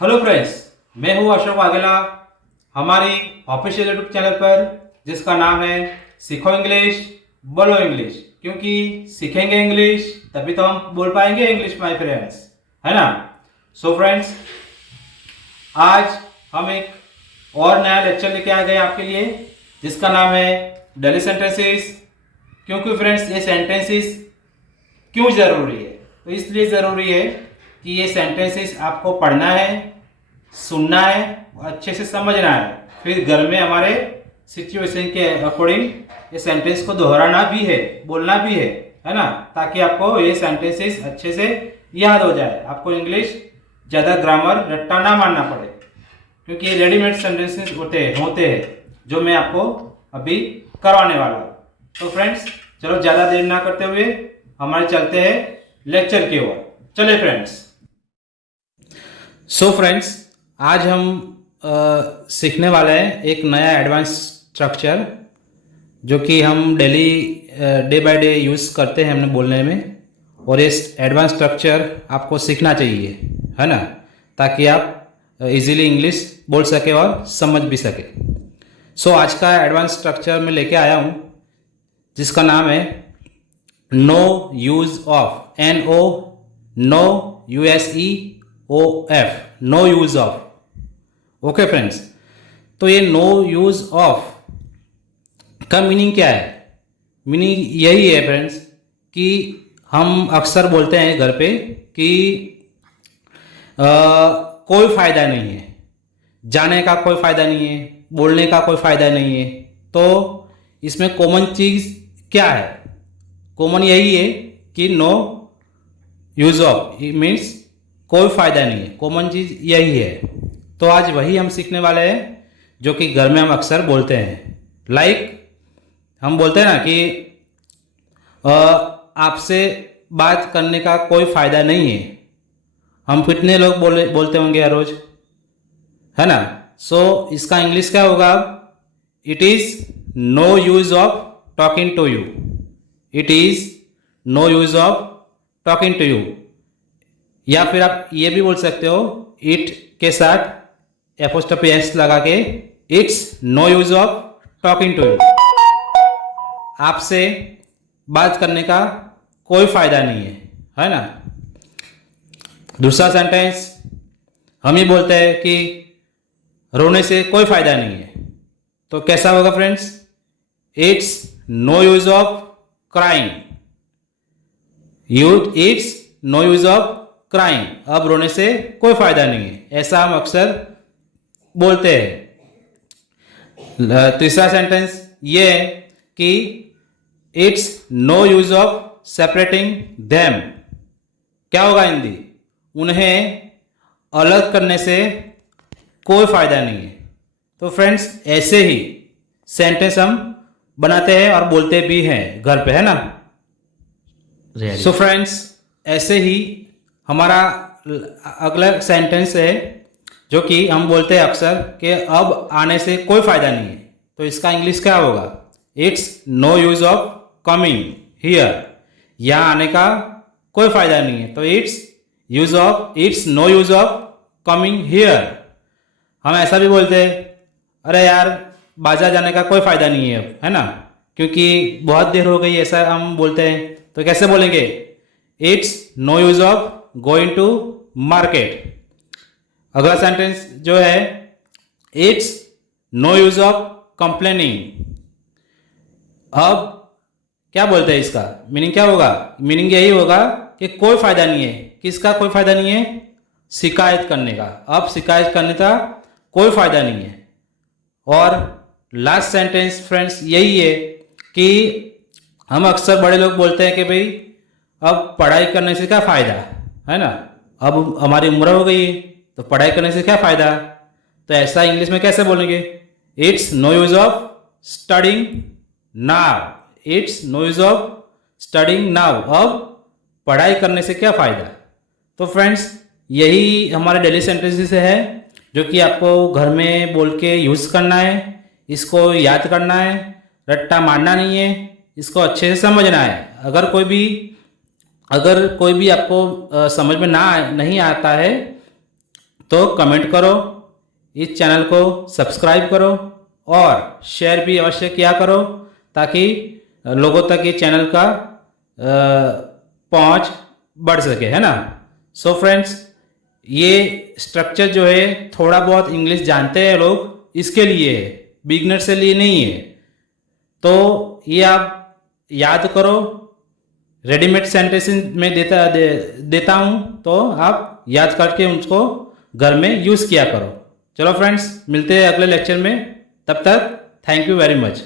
Hello friends, मैं हूं अशोक वाघेला। हमारी ऑफिशियल यूट्यूब चैनल पर जिसका नाम है सीखो इंग्लिश बोलो इंग्लिश, क्योंकि सीखेंगे इंग्लिश तभी तो हम बोल पाएंगे इंग्लिश माय फ्रेंड्स, है ना। सो फ्रेंड्स, आज हम एक और नया लेक्चर लेके आ गए आपके लिए जिसका नाम है डेली सेंटेंसेस। क्योंकि फ्रेंड्स ये सेंटेंसेस क्यों ज़रूरी है, तो इसलिए ज़रूरी है कि ये सेंटेंसेस आपको पढ़ना है, सुनना है और अच्छे से समझना है। फिर घर में हमारे सिचुएशन के अकॉर्डिंग ये सेंटेंस को दोहराना भी है, बोलना भी है ना, ताकि आपको ये सेंटेंसेस अच्छे से याद हो जाए, आपको इंग्लिश ज़्यादा ग्रामर रट्टा ना मारना पड़े, क्योंकि ये रेडीमेड सेंटेंसेस होते हैं जो मैं आपको अभी करवाने वाला हूँ। तो फ्रेंड्स, चलो ज़्यादा देर ना करते हुए हमारे चलते हैं लेक्चर की ओर। चले फ्रेंड्स। सो फ्रेंड्स, आज हम सीखने वाले हैं एक नया एडवांस स्ट्रक्चर जो कि हम daily day by day use करते हैं हमने बोलने में, और इस एडवांस स्ट्रक्चर आपको सीखना चाहिए, है ना, ताकि आप इजीली इंग्लिश बोल सके और समझ भी सके। सो आज का एडवांस स्ट्रक्चर मैं लेके आया हूँ जिसका नाम है no use of, NO, no USEOF, no use of. Okay friends, तो ये नो यूज ऑफ का मीनिंग क्या है? मीनिंग यही है फ्रेंड्स कि हम अक्सर बोलते हैं घर पे कि कोई फ़ायदा नहीं है, जाने का कोई फ़ायदा नहीं है, बोलने का कोई फ़ायदा नहीं है। तो इसमें कॉमन चीज़ क्या है? कॉमन यही है कि नो यूज ऑफ मीन्स कोई फ़ायदा नहीं है, कॉमन चीज़ यही है। तो आज वही हम सीखने वाले हैं जो कि घर में हम अक्सर बोलते हैं। लाइक हम बोलते हैं ना कि आपसे बात करने का कोई फ़ायदा नहीं है। हम कितने लोग बोलते होंगे हर रोज, है ना। सो इसका इंग्लिश क्या होगा? It is no use of talking to you. It is no use of talking to you. या फिर आप ये भी बोल सकते हो इट के साथ एपोस्ट्रोफी एस लगा के, it's no use of talking to you. आपसे बात करने का कोई फायदा नहीं है ना। दूसरा सेंटेंस हम ही बोलते हैं कि रोने से कोई फायदा नहीं है, तो कैसा होगा friends? It's no use of crying. It's no use of crying. अब रोने से कोई फायदा नहीं है, ऐसा हम अक्सर बोलते हैं। तीसरा सेंटेंस ये है कि it's no use of separating them. क्या होगा हिंदी? उन्हें अलग करने से कोई फायदा नहीं है। तो फ्रेंड्स, ऐसे ही सेंटेंस हम बनाते हैं और बोलते भी हैं घर पे, है ना। सो फ्रेंड्स, ऐसे ही हमारा अगला सेंटेंस है जो कि हम बोलते हैं अक्सर कि अब आने से कोई फायदा नहीं है। तो इसका इंग्लिश क्या होगा? It's no use of coming here. यहाँ आने का कोई फायदा नहीं है, तो it's no use of coming here. हम ऐसा भी बोलते हैं, अरे यार बाजार जाने का कोई फायदा नहीं है, है ना, क्योंकि बहुत देर हो गई, ऐसा हम बोलते हैं। तो कैसे बोलेंगे? It's no use of going to market. अगला सेंटेंस जो है it's no use of complaining. अब क्या बोलते हैं? इसका मीनिंग क्या होगा? मीनिंग यही होगा कि कोई फायदा नहीं है। किसका कोई फायदा नहीं है? शिकायत करने का। अब शिकायत करने का कोई फायदा नहीं है। और लास्ट सेंटेंस फ्रेंड्स यही है कि हम अक्सर बड़े लोग बोलते हैं कि भाई अब पढ़ाई करने से क्या फ़ायदा, है ना, अब हमारी उम्र हो गई है तो पढ़ाई करने से क्या फ़ायदा। तो ऐसा इंग्लिश में कैसे बोलेंगे? It's no use of studying now. It's no use of studying now. अब पढ़ाई करने से क्या फ़ायदा। तो फ्रेंड्स, यही हमारे डेली सेंटेंसेस है जो कि आपको घर में बोल के यूज़ करना है, इसको याद करना है, रट्टा मारना नहीं है, इसको अच्छे से समझना है। अगर कोई भी आपको समझ में नहीं आता है तो कमेंट करो, इस चैनल को सब्सक्राइब करो और शेयर भी अवश्य किया करो ताकि लोगों तक ये चैनल का पहुंच बढ़ सके, है ना। सो फ्रेंड्स, ये स्ट्रक्चर जो है थोड़ा बहुत इंग्लिश जानते हैं लोग, इसके लिए है, बिगनर से लिए नहीं है। तो ये आप याद करो, रेडीमेड सेंटेंस में देता हूं, तो आप याद करके उसको घर में यूज किया करो। चलो फ्रेंड्स, मिलते हैं अगले लेक्चर में, तब तक थैंक यू वेरी मच।